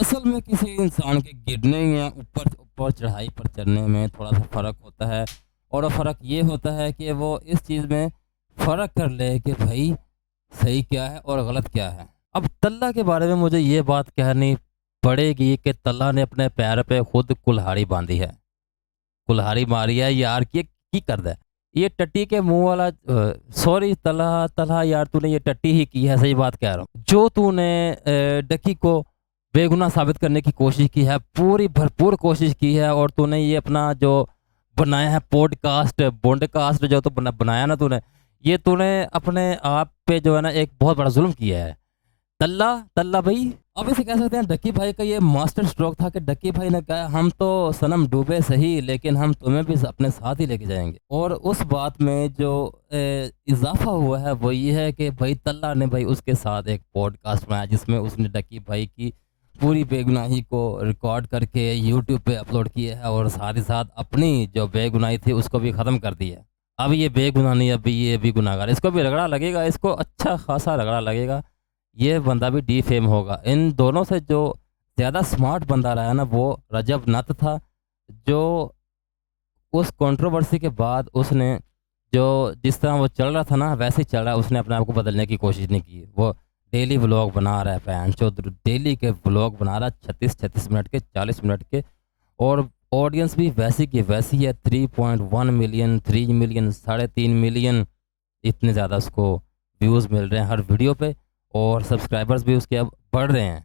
असल में किसी इंसान के गिरने या ऊपर ऊपर चढ़ाई पर चढ़ने में थोड़ा-सा फ़र्क होता है और फ़र्क ये होता है कि वो इस चीज़ में फ़र्क कर ले कि भई सही क्या है और गलत क्या है। अब तल्ला के बारे में मुझे ये बात कहनी पड़ेगी कि तल्ला ने अपने पैर पे खुद कुल्हाड़ी बाँधी है। कुल्हाड़ी मारी है यार कि ये की करदा है। ये टट्टी के मुँह वाला सॉरी तल्हा तल्हा यार तूने ये टट्टी ही की है, सही बात कह रहा हूँ। जो तूने डक्की को बेगुनाह साबित करने की कोशिश की है, पूरी भरपूर कोशिश की है और तूने ये अपना जो बनाया है पॉडकास्ट, बॉन्डकास्ट जो तो बनाया ना तूने, ये तूने अपने आप पे जो है ना एक बहुत बड़ा ज़ुल्म किया है। तल्ला तल्ला भाई अब इसे कह सकते हैं डक्की भाई का ये मास्टर स्ट्रोक था कि डक्की भाई ने कहा हम तो सनम डूबे सही लेकिन हम तुम्हें भी अपने साथ ही लेके जाएंगे और उस बात में जो इजाफा हुआ है वो ये है कि भाई तल्ला ने भाई उसके साथ एक पॉडकास्ट बनाया जिसमें उसने डक्की भाई की पूरी बेगुनाही को रिकॉर्ड करके यूट्यूब पे अपलोड किया है और साथ ही साथ अपनी जो बेगुनाही थी उसको भी ख़त्म कर दी है। अब ये बेगुनाह नहीं, अभी ये भी गुनाहगार, इसको भी रगड़ा लगेगा, इसको अच्छा खासा रगड़ा लगेगा। ये बंदा भी डिफेम होगा। इन दोनों से जो ज़्यादा स्मार्ट बंदा रहा ना वो रजब नत्थ था, जो उस कंट्रोवर्सी के बाद उसने जो जिस तरह वो चल रहा था ना वैसे ही चल रहा है, उसने अपने आप को बदलने की कोशिश नहीं की। वो डेली व्लॉग बना रहा है, पैंचोद डेली के व्लॉग बना रहा है 36-36 मिनट के, 40 मिनट के और ऑडियंस भी वैसी की वैसी है। 3.1 मिलियन, 3 मिलियन, साढ़े 3 मिलियन इतने ज़्यादा उसको व्यूज़ मिल रहे हैं हर वीडियो पे और सब्सक्राइबर्स भी उसके अब बढ़ रहे हैं।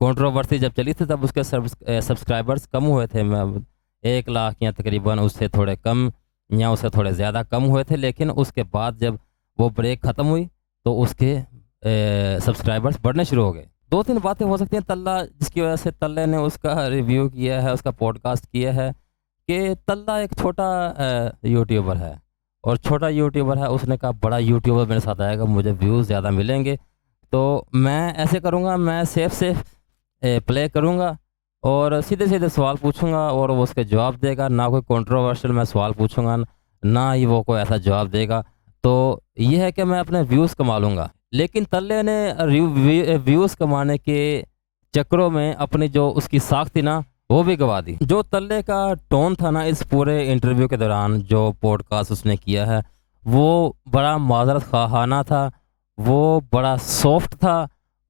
कंट्रोवर्सी जब चली थी तब उसके सब्सक्राइबर्स कम हुए थे, मैं 1 लाख या तकरीबन उससे थोड़े कम या उससे थोड़े ज़्यादा कम हुए थे, लेकिन उसके बाद जब वो ब्रेक ख़त्म हुई तो उसके सब्सक्राइबर्स बढ़ने शुरू हो गए। 2-3 बातें हो सकती हैं तल्ला जिसकी वज़ह से तल्ले ने उसका रिव्यू किया है, उसका पॉडकास्ट किया है कि तल्ला एक छोटा यूट्यूबर है और छोटा यूट्यूबर है, उसने कहा बड़ा यूट्यूबर मेरे साथ आएगा, मुझे व्यूज़ ज़्यादा मिलेंगे। तो मैं ऐसे करूँगा, मैं सेफ प्ले करूँगा और सीधे-सीधे सवाल पूछूँगा और वो उसके जवाब देगा, ना कोई कंट्रोवर्शियल मैं सवाल पूछूँगा, ना ही वो कोई ऐसा जवाब देगा। तो ये है कि मैं अपने व्यूज़ कमा लूँगा। लेकिन तल्ले ने व्यूज़ कमाने के चक्करों में अपनी जो उसकी साख थी ना, वो भी गँवा दी। जो तल्ले का टोन था ना इस पूरे इंटरव्यू के दौरान, जो पॉडकास्ट उसने किया है, वो बड़ा माज़रत ख़ाहाना था, वो बड़ा सॉफ्ट था।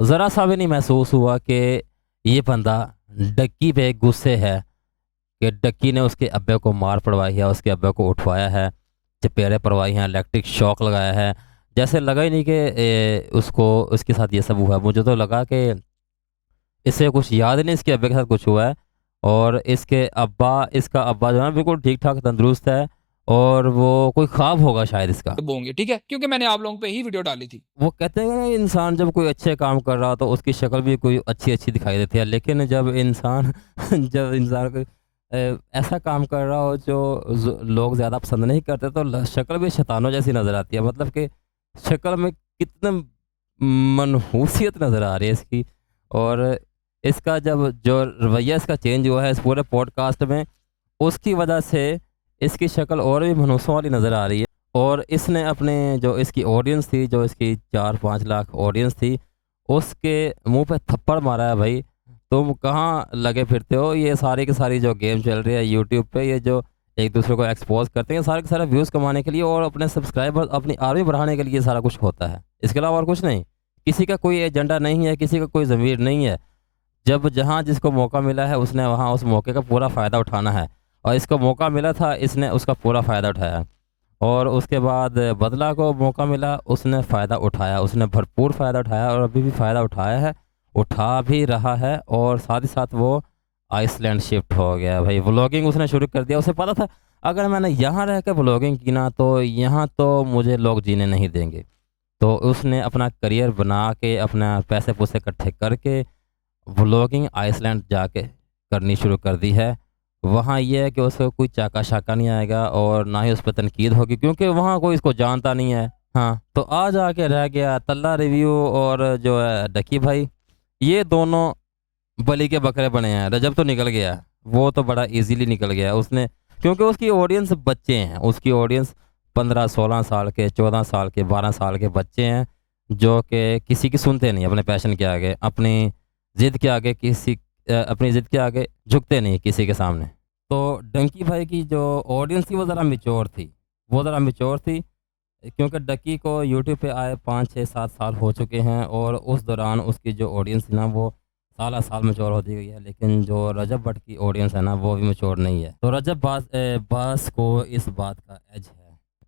ज़रा-सा भी नहीं महसूस हुआ कि ये बंदा डक्की पे गुस्से है कि डक्की ने उसके अब्बे को मार पड़वाई है, उसके अब्बे को उठवाया है, चपेड़े पड़वाई हैं, इलेक्ट्रिक शॉक लगाया है। जैसे लगा ही नहीं कि उसको उसके साथ ये सब हुआ है। मुझे तो लगा कि इसे कुछ याद ही नहीं इसके अब्बे के साथ कुछ हुआ है और इसका अब्बा जो है ना बिल्कुल ठीक-ठाक तंदुरुस्त है और वो कोई ख्वाब होगा शायद इसका। होंगे, ठीक है? क्योंकि मैंने आप लोगों पे ही वीडियो डाली थी। वो कहते हैं ना इंसान जब कोई अच्छे काम कर रहा हो तो उसकी शक्ल भी कोई अच्छी-अच्छी दिखाई देती है। लेकिन जब इंसान जब इंसान कोई ऐसा काम कर रहा हो जो लोग ज़्यादा पसंद नहीं करते तो शक्ल भी शैतानों जैसी नज़र आती है। मतलब कि शक्ल में कितने मनहूसियत नज़र आ रही है इसकी और इसका जब जो रवैया इसका चेंज हुआ है इस पूरे पॉडकास्ट में, उसकी वजह से इसकी शक्ल और भी मनहूसों वाली नज़र आ रही है। और इसने अपने जो इसकी ऑडियंस थी, जो इसकी 4-5 लाख ऑडियंस थी, उसके मुँह पे थप्पड़ मारा है भाई, तुम कहाँ लगे फिरते हो? ये सारी की सारी जो गेम चल रही है यूट्यूब पे, ये जो एक-दूसरे को एक्सपोज़ करते हैं, सारे के सारे व्यूज़ कमाने के लिए और अपने सब्सक्राइबर, अपनी आर्मी बढ़ाने के लिए सारा कुछ होता है। इसके अलावा और कुछ नहीं। किसी का कोई एजेंडा नहीं है, किसी का कोई ज़मीर नहीं है। जब जहाँ जिसको मौका मिला है, उसने वहाँ उस मौके का पूरा फ़ायदा उठाना है और इसको मौका मिला था, इसने उसका पूरा फ़ायदा उठाया। और उसके बाद बदला को मौका मिला, उसने फ़ायदा उठाया, उसने भरपूर फ़ायदा उठाया और अभी भी फ़ायदा उठाया है, उठा भी रहा है और साथ ही साथ वो आइसलैंड शिफ्ट हो गया भाई। व्लॉगिंग उसने शुरू कर दिया, उसे पता था अगर मैंने यहाँ रह के व्लॉगिंग की ना तो यहाँ तो मुझे लोग जीने नहीं देंगे। तो उसने अपना करियर बना के, अपना पैसे-पूसे इकट्ठे करके व्लॉगिंग आइसलैंड जाके करनी शुरू कर दी है। वहाँ ये है कि उसको कोई चाका-शाका नहीं आएगा और ना ही उस पे तनकीद होगी क्योंकि वहाँ कोई इसको जानता नहीं है। हाँ, तो आज आके रह गया तल्ला रिव्यू और जो है डकी भाई, ये दोनों बलि के बकरे बने हैं। रजब तो निकल गया, वो तो बड़ा ईज़िली निकल गया। उसने क्योंकि उसकी ऑडियंस बच्चे हैं, उसकी ऑडियंस 15-16 साल के, 14 साल के, 12 साल के बच्चे हैं, जो कि किसी की सुनते नहीं अपने पैशन के आगे, अपनी ज़िद के आगे किसी अपनी ज़िद के आगे झुकते नहीं किसी के सामने। तो डंकी भाई की जो ऑडियंस थी वो ज़रा मैच्योर थी, वो ज़रा मैच्योर थी, क्योंकि डक्की को यूट्यूब पे आए 5, 6, 7 साल हो चुके हैं और उस दौरान उसकी जो ऑडियंस थी ना वो साल मैच्योर होती गई है। लेकिन जो रजब भट्ट की ऑडियंस है ना वो भी मैच्योर नहीं है। तो रजब बास को इस बात का एज है।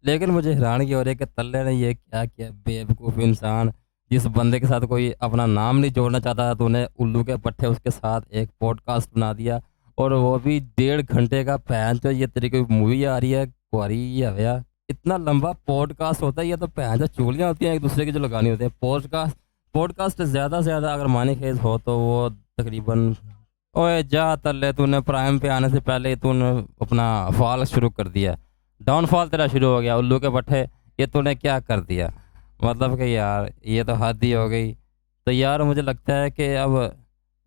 लेकिन मुझे हैरानगी हो रही है कि तल्ले ने ये क्या किया, बेवकूफ़ इंसान। जिस बंदे के साथ कोई अपना नाम नहीं जोड़ना चाहता था, तूने उल्लू के पट्टे उसके साथ एक पॉडकास्ट बना दिया, और वो भी 1.5 घंटे का। भैंचो ये तेरी कोई मूवी आ रही है, कुंवारी या भैया, इतना लंबा पॉडकास्ट होता है? ये तो भैंचो चूड़ियाँ होती हैं एक दूसरे की जो लगानी होती है। पॉडकास्ट पॉडकास्ट ज़्यादा से ज़्यादा अगर मानीखेज़ हो तो वो तकरीबन, ओए जा तल्ले, तूने प्राइम पे आने से पहले ही तूने अपना फॉल शुरू कर दिया। डाउनफॉल तेरा शुरू हो गया उल्लू के पट्टे। ये तूने क्या कर दिया? मतलब कि यार ये तो हद ही हो गई। तो यार मुझे लगता है कि अब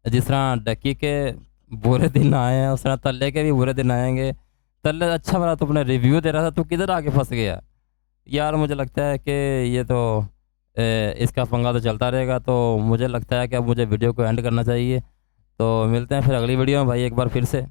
जिस तरह डक्की के बुरे दिन आए हैं उस तरह तल्ले के भी बुरे दिन आएँगे। तल्ले अच्छा भला तू अपना रिव्यू दे रहा था, तू किधर आके फँस गया? यार मुझे लगता है कि ये तो इसका पंगा तो चलता रहेगा। तो मुझे लगता है कि अब मुझे वीडियो को एंड करना चाहिए। तो मिलते हैं फिर अगली वीडियो में भाई एक बार फिर से।